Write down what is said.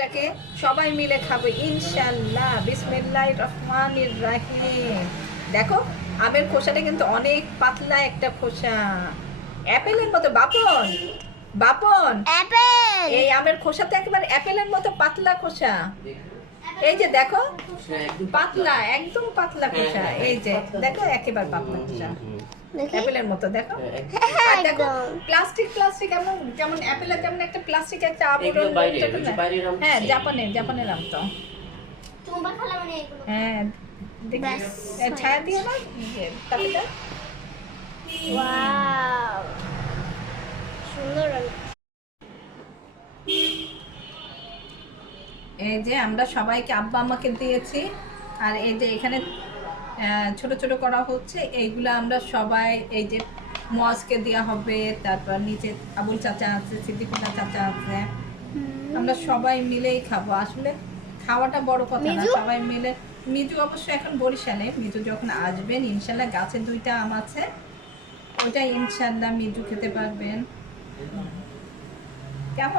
এটাকে সবাই মিলে খাবো ইনশাল্লাহ। বিসমিল্লাহির রহমানির রহিম। দেখো আমের খোসাটা কিন্তু অনেক পাতলা একটা খোসা, অ্যাপেলের মতো। বাপন বাপন, অ্যাপেল। এই আমের খোসাতে একেবারে অ্যাপেলের মতো পাতলা খোসা। এই যে দেখো পাতলা, একদম পাতলা খোসা। এই যে দেখো একেবারে পাতলা খোসা, দেখি। অ্যাপেলের মতো। দেখো হ্যাঁ, আর দেখো একদম। প্লাস্টিক প্লাস্টিক, এমন যেমন অ্যাপেলের যেমন একটা প্লাস্টিক একটা আবরণ এগুলো বাইরের, থাকে ওই না? যে বাইরের আম হ্যাঁ, সেই। জাপানের আম তো। তোমার খালা মানে এগুলো। হ্যাঁ দেখি, ব্যাস। ছায়া দিও না তাপেটা। ওয়াও, সুন্দর। এই যে আমরা সবাইকে, আব্বা আমাকে দিয়েছি। আর এই যে এখানে ছোট ছোট করা হচ্ছে, এইগুলো আমরা সবাই, এই যে মজকে দেওয়া হবে, তারপর নিচে আবুল চাচা আছে, সিদ্দিকুল্লা চাচা আছে, আমরা সবাই মিলেই খাবো। আসলে খাওয়াটা বড় কথা না, মিজু? সবাই মিলে। মিজু অবশ্য এখন বরিশালে, মিজু যখন আসবেন ইনশাল্লাহ, গাছে 2টা আম আছে, ওইটা ইনশাল্লাহ মিজু খেতে পারবেন। কেমন?